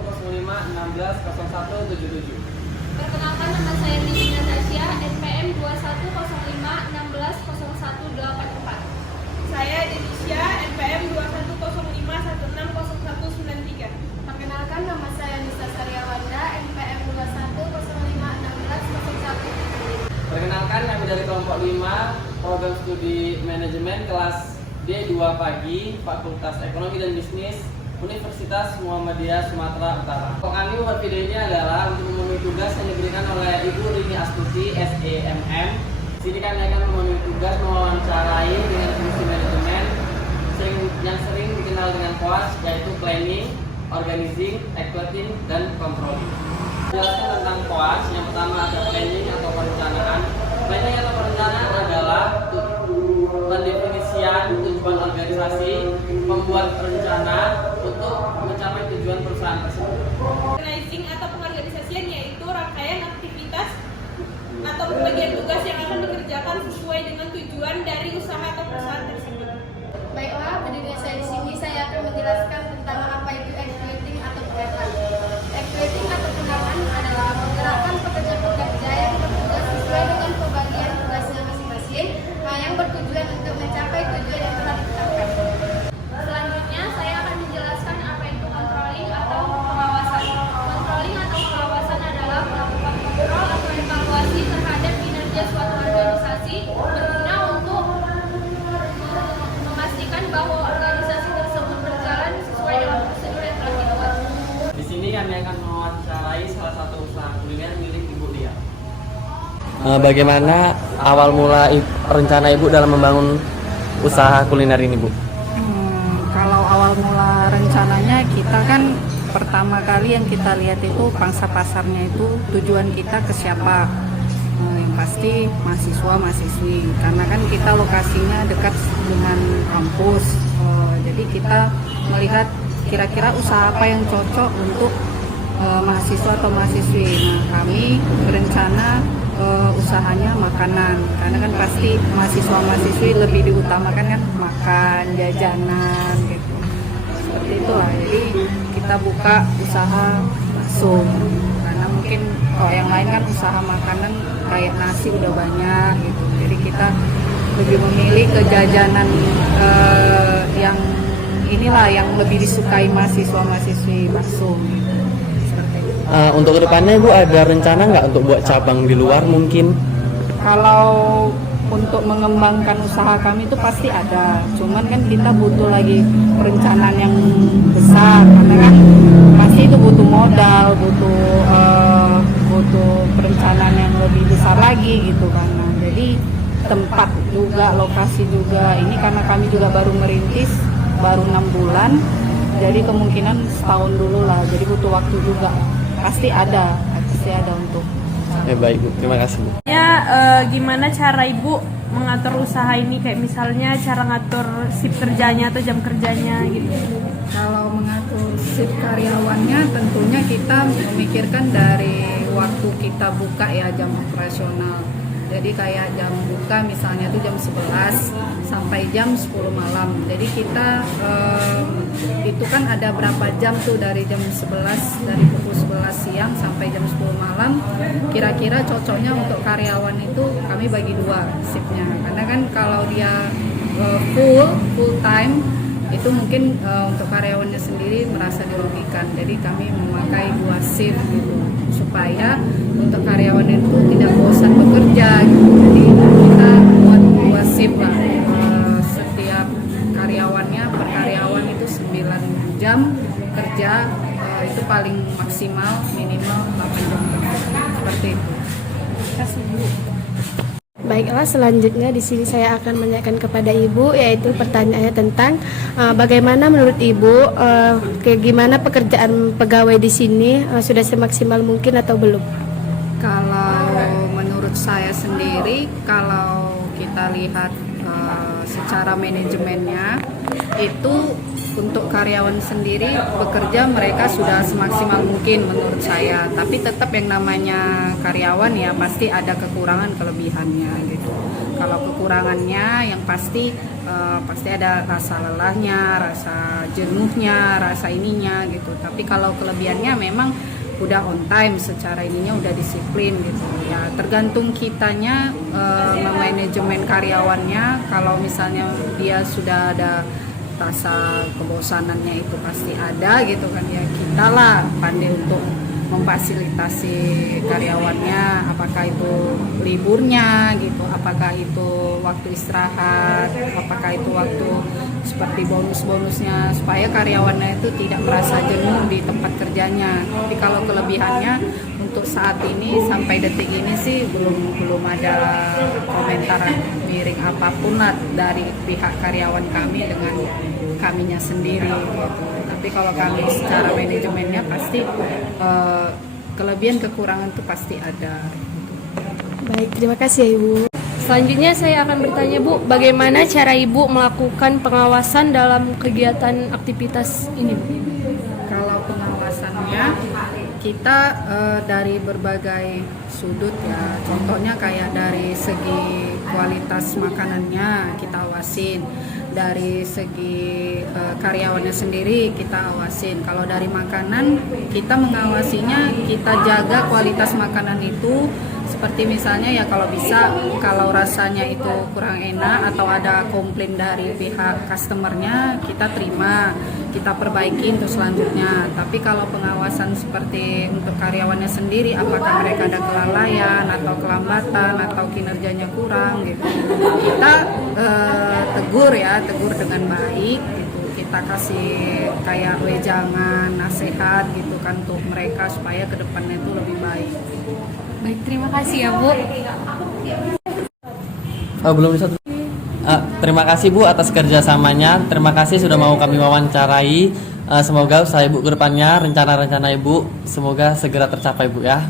2105160177. Perkenalkan, nama saya Nini Natasha, NPM 2105160184. Saya Denisha, NPM 2105160193. Perkenalkan, nama saya Nisa Saryawanda, NPM 21051601. Perkenalkan, kami dari kelompok 5 program studi manajemen kelas D2 pagi Fakultas Ekonomi dan Bisnis Universitas Muhammadiyah Sumatera Utara. Kami buat video ini adalah untuk memenuhi tugas yang diberikan oleh Ibu Rini Astuti, SEMM. Sini kami akan memenuhi tugas mewawancarai dengan fungsi manajemen yang sering dikenal dengan POAS, yaitu planning, organizing, executing, dan controlling. Jelaskan tentang POAS, yang pertama ada planning atau perencanaan. Planning atau perencanaan adalah pendefinisian tujuan organisasi, membuat rencana untuk mencapai tujuan perusahaan tersebut. Organizing atau pengorganisasian yaitu rangkaian aktivitas atau pembagian tugas yang akan dikerjakan sesuai dengan tujuan dari usaha atau perusahaan tersebut. Baiklah, berdiri saya di sini, saya akan menjelaskan tentang apa itu executing atau penataan. Executing atau penataan adalah menggerakkan pekerja-pekerja yang bertugas sesuai dengan pembagian tugasnya masing-masing, yang bertujuan untuk mencapai tujuan yang telah ditetapkan. Selanjutnya, saya akan menjelaskan apa itu controlling atau pengawasan. Controlling atau pengawasan adalah melakukan kontrol atau evaluasi terhadap kinerja suatu organisasi berguna untuk memastikan bahwa organisasi tersebut berjalan sesuai dengan prosedur yang telah dibuat. Di sini kami akan mewawancarai salah satu usaha kuliner milik Ibu Lia. Bagaimana awal mula rencana Ibu dalam membangun usaha kuliner ini, Bu? Kalau awal mula rencananya kita kan pertama kali yang kita lihat itu pangsa pasarnya itu tujuan kita ke siapa. Yang pasti mahasiswa-mahasiswi, karena kan kita lokasinya dekat dengan kampus. Jadi kita melihat kira-kira usaha apa yang cocok untuk mahasiswa atau mahasiswi. Nah, kami berencana usahanya makanan, karena kan pasti mahasiswa-mahasiswi lebih diutamakan kan makan, jajanan gitu. Seperti itulah. Jadi kita buka usaha bakso. Karena mungkin kalau yang lain kan usaha makanan kayak nasi udah banyak gitu. Jadi kita lebih memilih ke jajanan yang inilah yang lebih disukai mahasiswa-mahasiswi, bakso gitu. Untuk kedepannya Ibu ada rencana nggak untuk buat cabang di luar mungkin? Kalau untuk mengembangkan usaha kami itu pasti ada, cuman kan kita butuh lagi perencanaan yang besar, karena kan pasti itu butuh modal, butuh perencanaan yang lebih besar lagi gitu kan. Nah, jadi tempat juga, lokasi juga, ini karena kami juga baru merintis, baru 6 bulan, jadi kemungkinan setahun dulu lah, jadi butuh waktu juga. Pasti ada untuk. Baik Bu, terima kasih Bu. Gimana cara Ibu mengatur usaha ini, kayak misalnya cara ngatur shift kerjanya atau jam kerjanya gitu? Kalau mengatur shift karyawannya tentunya kita memikirkan dari waktu kita buka ya, jam operasional. Jadi kayak jam buka misalnya itu jam 11 sampai jam 10 malam. Jadi kita itu kan ada berapa jam tuh, dari jam 11, dari pukul 11 siang sampai jam 10 malam. Kira-kira cocoknya untuk karyawan itu kami bagi 2 shiftnya. Karena kan kalau dia full time itu mungkin untuk karyawannya sendiri merasa dirugikan. Jadi kami memakai 2 shift gitu, supaya untuk karyawan itu tidak bosan bekerja gitu. Jadi kita buat 2 shift lah. Setiap karyawannya, per karyawan itu 9 jam kerja, itu paling maksimal minimal 8 jam kerja. Seperti itu. Kasih Bu. Baiklah, selanjutnya di sini saya akan menanyakan kepada Ibu, yaitu pertanyaannya tentang bagaimana menurut Ibu, gimana pekerjaan pegawai di sini, sudah semaksimal mungkin atau belum? Kalau menurut saya sendiri, kalau kita lihat secara manajemennya itu untuk karyawan sendiri bekerja mereka sudah semaksimal mungkin menurut saya, tapi tetap yang namanya karyawan ya pasti ada kekurangan kelebihannya gitu. Kalau kekurangannya yang pasti pasti ada rasa lelahnya, rasa jenuhnya, rasa ininya gitu. Tapi kalau kelebihannya memang udah on time, secara ininya udah disiplin gitu ya. Tergantung kitanya memanajemen karyawannya. Kalau misalnya dia sudah ada rasa kebosanannya, itu pasti ada gitu kan ya, kita lah pandai untuk memfasilitasi karyawannya, apakah itu liburnya gitu, apakah itu waktu istirahat, apakah itu waktu seperti bonus-bonusnya, supaya karyawannya itu tidak merasa jenuh di tempat kerjanya. Tapi kalau kelebihannya untuk saat ini sampai detik ini sih belum ada komentar miring apapun lah dari pihak karyawan kami dengan kaminya sendiri gitu. Tapi kalau kami secara manajemennya pasti kelebihan kekurangan itu pasti ada. Baik, terima kasih ya Ibu. Selanjutnya saya akan bertanya Bu, bagaimana cara Ibu melakukan pengawasan dalam kegiatan aktivitas ini? Kalau pengawasannya kita dari berbagai sudut ya, contohnya kayak dari segi kualitas makanannya kita awasin, dari segi karyawannya sendiri kita awasin. Kalau dari makanan kita mengawasinya, kita jaga kualitas makanan itu. Seperti misalnya ya kalau bisa, kalau rasanya itu kurang enak atau ada komplain dari pihak customernya, kita terima, kita perbaiki untuk selanjutnya. Tapi kalau pengawasan seperti untuk karyawannya sendiri, apakah mereka ada kelalaian atau kelambatan atau kinerjanya kurang gitu, kita tegur dengan baik gitu. Kita kasih kayak wejangan, nasihat gitu kan untuk mereka supaya kedepannya itu lebih baik. Baik, terima kasih ya Bu. Belum bisa. Terima kasih Bu atas kerjasamanya. Terima kasih sudah mau kami wawancarai. Semoga usaha Ibu ke depannya, rencana-rencana Ibu semoga segera tercapai Bu ya.